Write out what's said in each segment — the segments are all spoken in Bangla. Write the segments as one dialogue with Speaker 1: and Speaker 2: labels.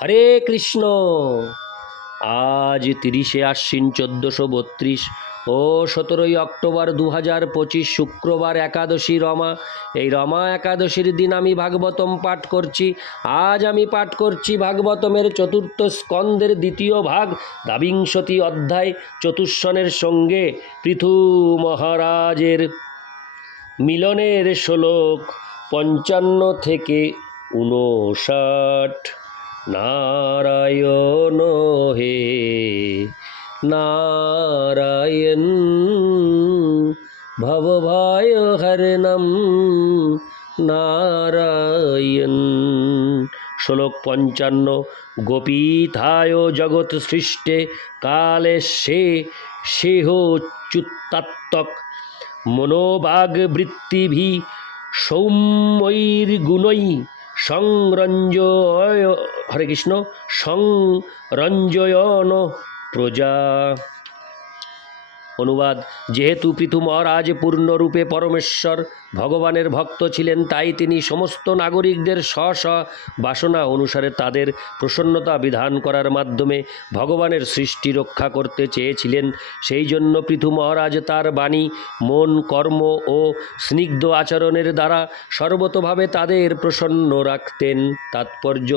Speaker 1: হরে কৃষ্ণ। আজ তিরিশে আশ্বিন চোদ্দোশো বত্রিশ ও সতেরোই অক্টোবর দু হাজার পঁচিশ শুক্রবার একাদশী রমা। এই রমা একাদশীর দিন আমি ভাগবতম পাঠ করছি। আজ আমি পাঠ করছি ভাগবতমের চতুর্থ স্কন্দের দ্বিতীয় ভাগ দাবিংশতি অধ্যায় চতুষ্ষণের সঙ্গে পৃথু মহারাজের মিলনের শ্লোক পঞ্চান্ন থেকে ঊনষাট। নারায়ণ হে, নারায়ণ ভবভায় হরণম নারায়ণ। শ্লোক পঞ্চান্ন, গোপীথায় জগৎ সৃষ্টে কালে সে, সেহ চ্যুতাত্মক মনোবাগ বৃত্তিভি সৌম্যৈর্গুণৈ সংরঞ্জয় হরে কৃষ্ণ সংরঞ্জয়ন প্রজা। অনুবাদ। যেহেতু পৃথু মহারাজ পূর্ণরূপে পরমেশ্বর, ভগবানের ভক্ত ছিলেন, তাই তিনি সমস্ত নাগরিকদের স্ব স্ব বাসনা অনুসারে তাদের প্রসন্নতা বিধান করার মাধ্যমে ভগবানের সৃষ্টি রক্ষা করতে চেয়েছিলেন। সেই জন্য পৃথু মহারাজ তার বাণী, মন, কর্ম ও স্নিগ্ধ আচরণের দ্বারা সর্বতভাবে তাদের প্রসন্ন রাখতেন। তাৎপর্য,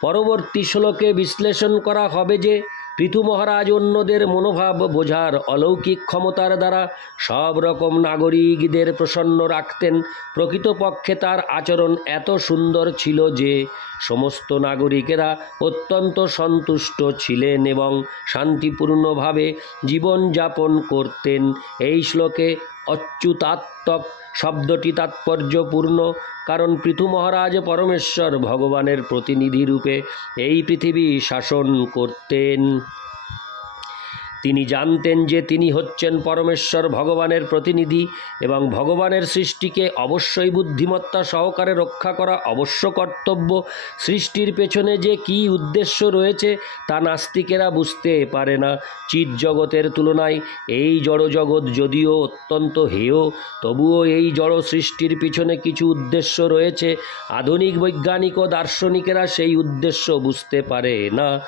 Speaker 1: পরবর্তী শ্লোকে বিশ্লেষণ করা হবে যে পৃথু মহারাজ অন্যদের মনোভাব বোঝার অলৌকিক ক্ষমতার দ্বারা সব রকম নাগরিকদের প্রসন্ন রাখতেন। প্রকৃতপক্ষে তার আচরণ এত সুন্দর ছিল যে সমস্ত নাগরিকেরা অত্যন্ত সন্তুষ্ট ছিলেন এবং শান্তিপূর্ণভাবে জীবনযাপন করতেন। এই শ্লোকে অচ্যুতাত্মক শব্দটি তাৎপর্যপূর্ণ কারণ পৃথু মহারাজ পরমেশ্বর ভগবানের প্রতিনিধি রূপে এই পৃথিবী শাসন করতেন। তিনি জানতেন যে তিনি হচ্ছেন পরমেশ্বর ভগবানের প্রতিনিধি এবং ভগবানের সৃষ্টিকে অবশ্যই বুদ্ধিমত্তা সহকারে রক্ষা করা অবশ্য কর্তব্য। সৃষ্টির পেছনে যে কী উদ্দেশ্য রয়েছে তা নাস্তিকেরা বুঝতে পারে না। চিৎ জগতের তুলনায় এই জড়জগৎ যদিও অত্যন্ত হেয়, তবুও এই জড় সৃষ্টির পিছনে কিছু উদ্দেশ্য রয়েছে। আধুনিক বৈজ্ঞানিক ও দার্শনিকেরা সেই উদ্দেশ্য বুঝতে পারে না।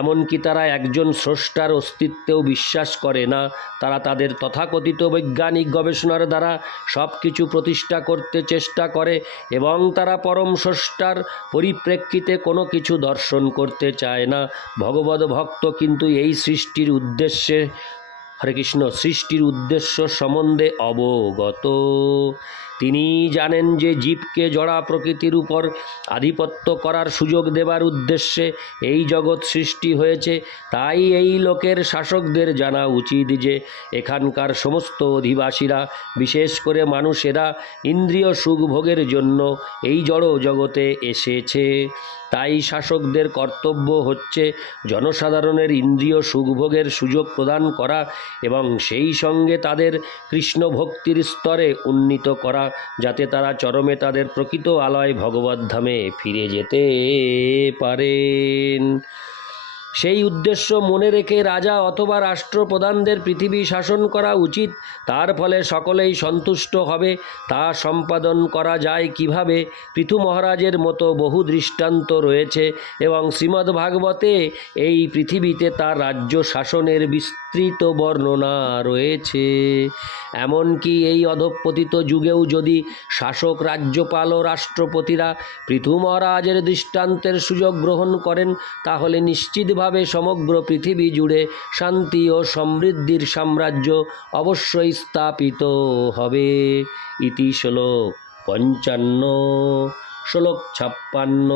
Speaker 1: এমনকি তারা একজন স্রষ্টার অস্তিত্বেও বিশ্বাস করে না। তারা তাদের তথাকথিত বৈজ্ঞানিক গবেষণার দ্বারা সব কিছু প্রতিষ্ঠা করতে চেষ্টা করে এবং তারা পরম স্রষ্টার পরিপ্রেক্ষিতে কোনো কিছু দর্শন করতে চায় না। ভগবত ভক্ত কিন্তু এই সৃষ্টির উদ্দেশ্যে, হরে কৃষ্ণ, সৃষ্টির উদ্দেশ্য সম্বন্ধে অবগত। তিনি জানেন যে জীবকে জড়া প্রকৃতির উপর আধিপত্য করার সুযোগ দেবার উদ্দেশ্যে এই জগৎ সৃষ্টি হয়েছে। তাই এই লোকের শাসকদের জানা উচিত যে এখানকার সমস্ত অধিবাসীরা, বিশেষ করে মানুষেরা, ইন্দ্রিয় সুখ ভোগের জন্য এই জড় জগতে এসেছে। তাই শাসকদের কর্তব্য হচ্ছে জনসাধারণের ইন্দ্রিয় সুখভোগের সুযোগ প্রদান করা এবং সেই সঙ্গে তাদের কৃষ্ণ ভক্তির স্তরে উন্নীত করা। যাতে তারা চরমে তাদের প্রকৃত আলয় ভগবত ধামে ফিরে যেতে পারেন। সেই উদ্দেশ্য মনে রেখে রাজা অথবা রাষ্ট্রপ্রধানদের পৃথিবী শাসন করা উচিত, তার ফলে সকলেই সন্তুষ্ট হবে। তা সম্পাদন করা যায় কীভাবে? পৃথু মহারাজের মতো বহু দৃষ্টান্ত রয়েছে এবং শ্রীমদ্ ভাগবতে এই পৃথিবীতে তার রাজ্য শাসনের বিস্তৃত বর্ণনা রয়েছে। এমনকি এই অধঃপতিত যুগেও যদি শাসক, রাজ্যপাল ও রাষ্ট্রপতিরা পৃথু মহারাজের দৃষ্টান্তের সুযোগ গ্রহণ করেন, তাহলে নিশ্চিতভাবে সমগ্র পৃথিবী জুড়ে শান্তি ও সমৃদ্ধির সাম্রাজ্য অবশ্যই স্থাপিত হবে। ইতি শ্লোক পঞ্চান্ন, শ্লোক ছাপ্পান্ন।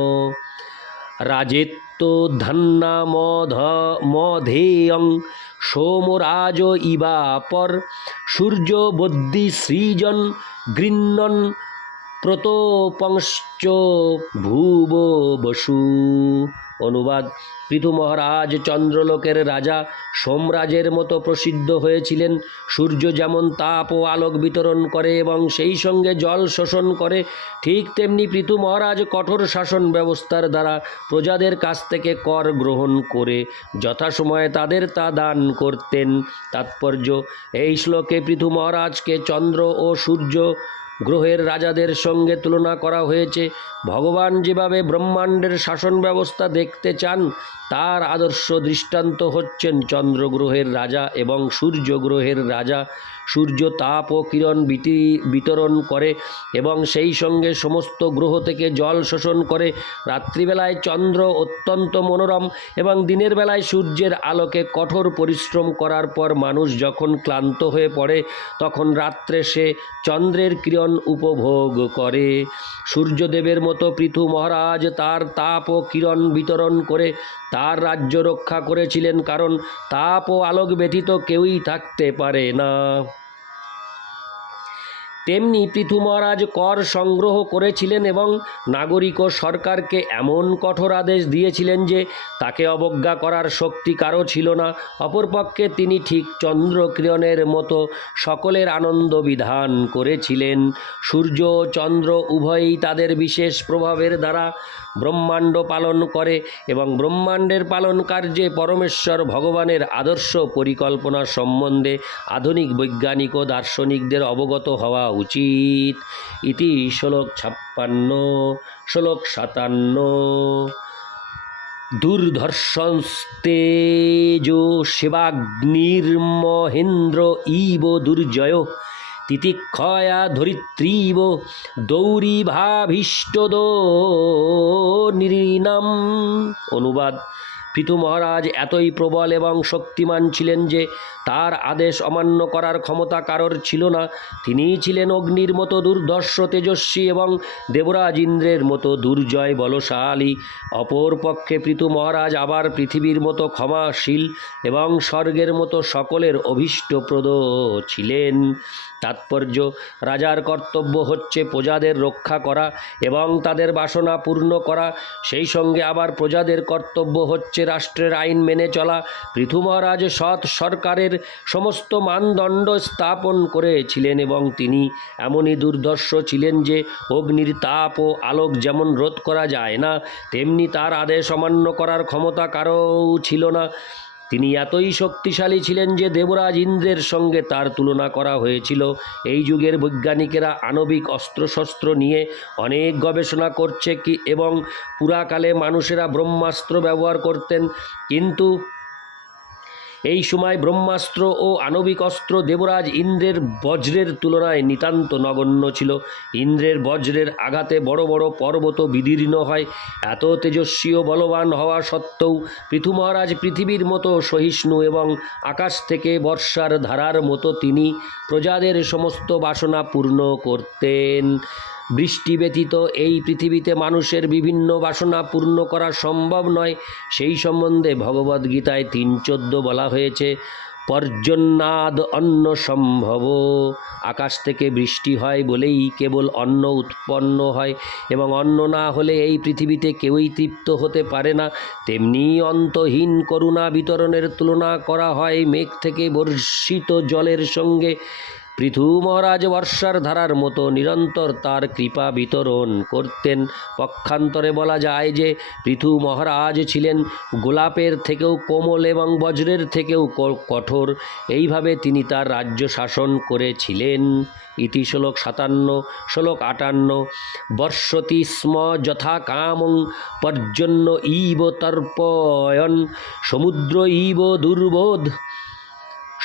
Speaker 1: রাজেত্ব ধন্নামধ মধেয়ং সোমরাজ ইবাপর সূর্য বদ্যি সৃজন গৃহ্ণন প্রতোপংশ্চ ভুব বসু অনুবাদ। পৃথু মহারাজ চন্দ্রলোকের রাজা সোমরাজের মতো প্রসিদ্ধ হয়েছিলেন। সূর্য যেমন তাপ ও আলোক বিতরণ করে এবং সেই সঙ্গে জল শোষণ করে, ঠিক তেমনি পৃথু মহারাজ কঠোর শাসন ব্যবস্থার দ্বারা প্রজাদের কাছ থেকে কর গ্রহণ করে যথাসময়ে তাদের তা দান করতেন। তাৎপর্য, এই শ্লোকে পৃথু মহারাজকে চন্দ্র ও সূর্য গ্রহের রাজাদের সঙ্গে তুলনা করা হয়েছে। ভগবান যেভাবে ব্রহ্মাণ্ডের শাসন ব্যবস্থা দেখতে চান, তার আদর্শ দৃষ্টান্ত হচ্ছেন চন্দ্র গ্রহের রাজা এবং সূর্য গ্রহের রাজা। সূর্য তাপ ও কিরণ বিতি- বিতরণ করে এবং সেই সঙ্গে সমস্ত গ্রহ থেকে জল শোষণ করে। রাত্রিবেলায় চন্দ্র অত্যন্ত মনোরম এবং দিনের বেলায় সূর্যের আলোকে কঠোর পরিশ্রম করার পর মানুষ যখন ক্লান্ত হয়ে পড়ে, তখন রাত্রে সে চন্দ্রের কিরণ উপভোগ করে। সূর্যদেবের মতো পৃথু মহারাজ তার তাপ ও কিরণ বিতরণ করে তার রাজ্য রক্ষা করেছিলেন, কারণ তাপ ও আলোক ব্যতীত কেউই থাকতে পারে না। তেমনি পৃথু মহারাজ কর সংগ্রহ করেছিলেন এবং নাগরিক ও সরকারকে এমন কঠোর আদেশ দিয়েছিলেন যে তাকে অবজ্ঞা করার শক্তি কারও ছিল না। অপরপক্ষে তিনি ঠিক চন্দ্রকিরণের মতো সকলের আনন্দ বিধান করেছিলেন। সূর্য চন্দ্র উভয়ই তাদের বিশেষ প্রভাবের দ্বারা ব্রহ্মাণ্ড পালন করে এবং ব্রহ্মাণ্ডের পালন কার্যে পরমেশ্বর ভগবানের আদর্শ পরিকল্পনা সম্বন্ধে আধুনিক বৈজ্ঞানিক ও দার্শনিকদের অবগত হওয়া উচিত। ইতি শ্লোক ছাপ্পান্ন, শ্লোক সাতান্ন। দুর্ধর্ষস্তেজো শিবাগ্নির্মহেন্দ্র ইব দুর্জয়, তিতিক্ষয়া ধরিত্রীব দৌরীভাভীষ্টদ নিরীনাম। অনুবাদ পৃথু মহারাজ এতই প্রবল এবং শক্তিমান ছিলেন যে তার আদেশ অমান্য করার ক্ষমতা কারোর ছিল না। তিনিই ছিলেন অগ্নির মতো দুর্ধর্ষ তেজস্বী এবং দেবরাজ ইন্দ্রের মতো দুর্জয় বলশালী। অপর পক্ষে পৃথু মহারাজ আবার পৃথিবীর মতো ক্ষমাশীল এবং স্বর্গের মতো সকলের অভীষ্টপ্রদ ছিলেন। তাৎপর্য, রাজার কর্তব্য হচ্ছে প্রজাদের রক্ষা করা এবং তাদের বাসনা পূর্ণ করা। সেই সঙ্গে আবার প্রজাদের কর্তব্য হচ্ছে রাষ্ট্রের আইন মেনে চলা পৃথু মহারাজ সৎ সরকারের সমস্ত মানদণ্ড স্থাপন করেছিলেন এবং তিনি এমনই দুর্ধর্ষ ছিলেন যে অগ্নির তাপ ও আলোক যেমন রোধ করা যায় না, তেমনি তার আদেশ অমান্য করার ক্ষমতা কারও ছিল না। তিনি এতই শক্তিশালী ছিলেন যে দেবরাজ ইন্দ্রের সঙ্গে তার তুলনা করা হয়েছিল। এই যুগের বৈজ্ঞানিকেরা আণবিক অস্ত্রশস্ত্র নিয়ে অনেক গবেষণা করছে কি এবং পুরাকালে মানুষেরা ব্রহ্মাস্ত্র ব্যবহার করতেন। কিন্তু এই সময় ব্রহ্মাস্ত্র ও আণবিক অস্ত্র দেবরাজ ইন্দ্রের বজ্রের তুলনায় নিতান্ত নগণ্য ছিল। ইন্দ্রের বজ্রের আঘাতে বড় বড় পর্বত বিদীর্ণ হয়। এত তেজস্বী ও বলবান হওয়া সত্ত্বেও পৃথু মহারাজ পৃথিবীর মতো সহিষ্ণু এবং আকাশ থেকে বর্ষার ধারার মতো তিনি প্রজাদের সমস্ত বাসনা পূর্ণ করতেন। বৃষ্টি ব্যতীত এই পৃথিবীতে মানুষের বিভিন্ন বাসনা পূর্ণ করা সম্ভব নয়। সেই সম্বন্ধে ভগবদ্গীতায় তিন চোদ্দ বলা হয়েছে পর্জন্যাদ অন্ন সম্ভব। আকাশ থেকে বৃষ্টি হয় বলেই কেবল অন্ন উৎপন্ন হয় এবং অন্ন না হলে এই পৃথিবীতে কেউই তৃপ্ত হতে পারে না। তেমনি অন্তহীন করুণা বিতরণের তুলনা করা হয় মেঘ থেকে বর্ষিত জলের সঙ্গে। পৃথু মহারাজ বর্ষার ধারার মতো নিরন্তর তার কৃপা বিতরণ করতেন। পক্ষান্তরে বলা যায় যে পৃথু মহারাজ ছিলেন গোলাপের থেকেও কোমল এবং বজ্রের থেকেও কঠোর। এইভাবে তিনি তার রাজ্য শাসন করেছিলেন। ইতি শ্লোক সাতান্ন, শ্লোক আটান্ন। বর্ষতি স্ম যথা কামং পর্জন্য ইব তর্পয়ন। সমুদ্র ইব দুর্বোধ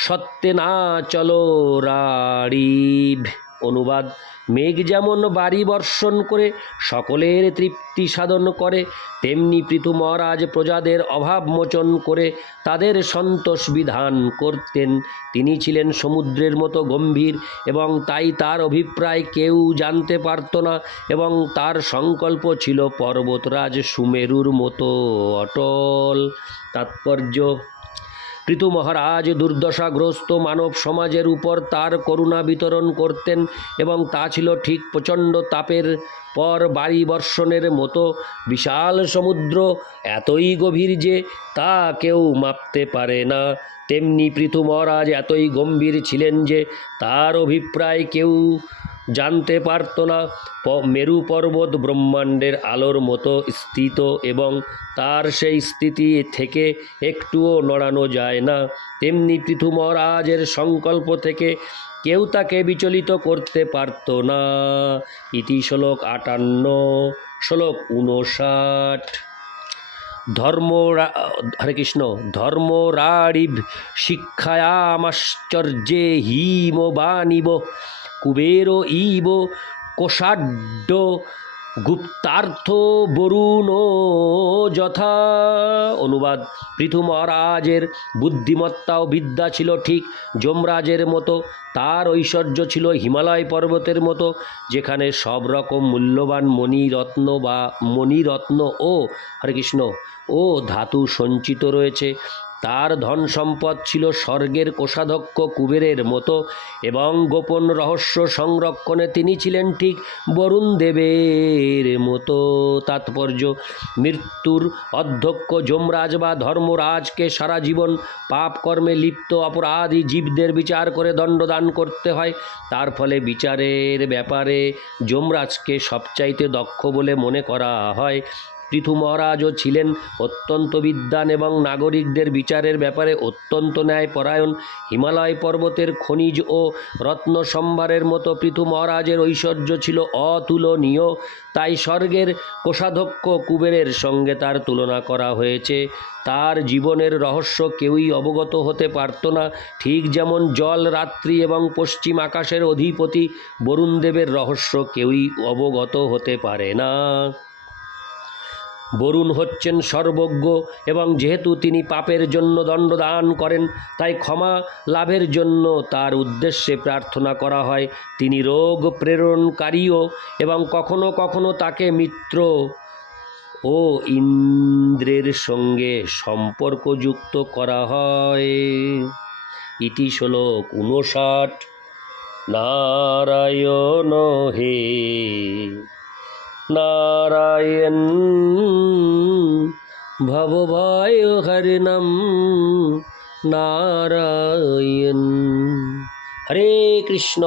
Speaker 1: সত্যে না চলো রাড়িব। অনুবাদ, মেঘ যেমন বাড়ি বর্ষণ করে, সকলের তৃপ্তি সাধন করে, তেমনি পৃথু মহারাজ প্রজাদের অভাব মোচন করে, তাদের সন্তোষ বিধান করতেন। তিনি ছিলেন সমুদ্রের মতো গম্ভীর এবং তাই তার অভিপ্রায় কেউ জানতে পারত না এবং তার সংকল্প ছিল পর্বতরাজ সুমেরুর মতো অটল। তাৎপর্য পৃথু মহারাজ দুর্দশাগ্রস্ত মানব সমাজের উপর তার করুণা বিতরণ করতেন এবং তা ছিল ঠিক প্রচণ্ড তাপের পর বাড়ি বর্ষণের মতো বিশাল সমুদ্র, এতই গভীর যে তা কেউ মাপতে পারে না। তেমনি পৃথু মহারাজ এতই গম্ভীর ছিলেন যে তার অভিপ্রায় কেউ জানতে পারত না। মেরু পর্বত ব্রহ্মাণ্ডের আলোর মতো স্থিত এবং তার সেই স্থিতি থেকে একটুও নড়ানো যায় না। তেমনি পৃথু মহারাজের সংকল্প থেকে কেউ তাকে বিচলিত করতে পারত না। ইতি শ্লোক আটান্ন, শ্লোক উনষাট ধর্ম হরে কৃষ্ণ ধর্ম রাড়িব শিক্ষায়ামাশ্চর্যে হিম বাণিব কুবের ইব কোষাড্ড গুপ্তার্থ বরুণ যথা। অনুবাদ পৃথু মহারাজের বুদ্ধিমত্তা ও বিদ্যা ছিল ঠিক, যমরাজের মতো, তার ঐশ্বর্য ছিল হিমালয় পর্বতের মতো, যেখানে সব রকম মূল্যবান মণিরত্ন বা মণিরত্ন ও, হরে কৃষ্ণ, ও ধাতু সঞ্চিত রয়েছে। তার ধন সম্পদ ছিল স্বর্গের কোষাধ্যক্ষ কুবেরের মতো এবং গোপন রহস্য সংরক্ষণে তিনি ছিলেন ঠিক বরুণ দেবের মতো। তাৎপর্য, মৃত্যুর অধ্যক্ষ যমরাজ বা ধর্মরাজকে সারা জীবন পাপ কর্মে লিপ্ত অপরাধী জীবদের বিচার করে দণ্ডদান করতে হয়। তার ফলে বিচারের ব্যাপারে যমরাজকে সবচাইতে দক্ষ বলে মনে করা হয়। পৃথু মহারাজও ছিলেন অত্যন্ত বিদ্বান এবং নাগরিকদের বিচারের ব্যাপারে অত্যন্ত ন্যায়পরায়ণ। হিমালয় পর্বতের খনিজ ও রত্ন সম্ভারের মতো পৃথু মহারাজের ঐশ্বর্য ছিল অতুলনীয়। তাই স্বর্গের কোষাধ্যক্ষ কুবেরের সঙ্গে তার তুলনা করা হয়েছে। তার জীবনের রহস্য কেউই অবগত হতে পারত না। ঠিক যেমন জল, রাত্রি এবং পশ্চিম আকাশের অধিপতি বরুণদেবের রহস্য কেউই অবগত হতে পারে না। বরুণ হচ্ছেন সর্বজ্ঞ এবং যেহেতু তিনি পাপের জন্য দণ্ডদান করেন, তাই ক্ষমা লাভের জন্য তার উদ্দেশ্যে প্রার্থনা করা হয়। তিনি রোগ প্রেরণকারীও এবং কখনো কখনো তাকে মিত্র ও ইন্দ্রের সঙ্গে সম্পর্কযুক্ত করা হয়। ইতি শ্লোক উনষাট নারায়ণ হে নারায়ণ। ভবভয় হরিণম নারায়ণ। হরে কৃষ্ণ।